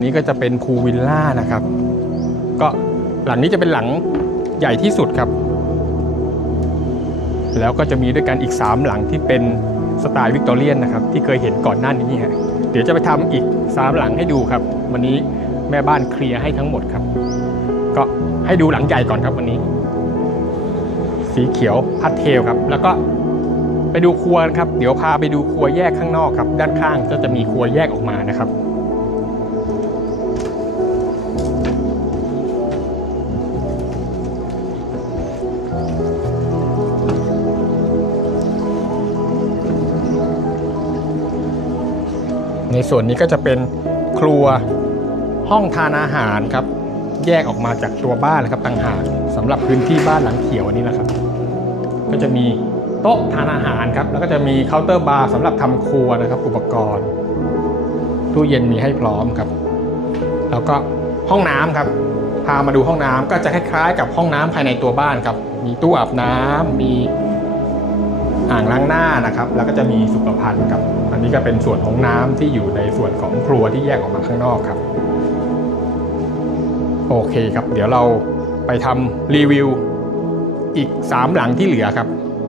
นี้ก็จะเป็นพูวิลล่านะครับ ก็หลังนี้จะเป็นหลังใหญ่ที่สุดครับ แล้วก็จะมีด้วยกันอีก 3 หลังที่เป็นสไตล์วิกตอเรียนนะครับ ที่เคยเห็นก่อนหน้านี้ฮะเดี๋ยวจะไปทำอีก 3 หลังให้ดูครับ วันนี้แม่บ้านเคลียร์ให้ทั้งหมดครับ ก็ให้ดูหลังใหญ่ก่อนครับวันนี้ สีเขียวพัดเทลครับ แล้วก็ไปดูครัวครับ เดี๋ยวพาไปดูครัวแยกข้างนอกครับ ด้านข้างก็จะมีครัวแยกออกมานะครับ ในส่วนนี้ก็จะเป็นครัวห้องทานอาหารครับ แยกออกมาจากตัวบ้านนะครับต่างหากสำหรับพื้นที่บ้านหลังเขียวอันนี้นะครับ ก็จะมีโต๊ะทานอาหารครับ แล้วก็จะมีเคาน์เตอร์บาร์สำหรับทำครัวนะครับ อุปกรณ์ตู้เย็นมีให้พร้อมครับ แล้วก็ห้องน้ำครับ พามาดูห้องน้ำก็จะคล้ายๆ กับห้องน้ำภายในตัวบ้านครับ มีตู้อาบน้ำมี อ่างล้างหน้านะครับ แล้วก็จะมีสุขภัณฑ์ครับ อันนี้ก็เป็นส่วนของน้ำที่อยู่ในส่วนของครัวที่แยกออกมาข้างนอกครับ โอเคครับ เดี๋ยวเราไปทำรีวิวอีก 3 หลังที่เหลือครับ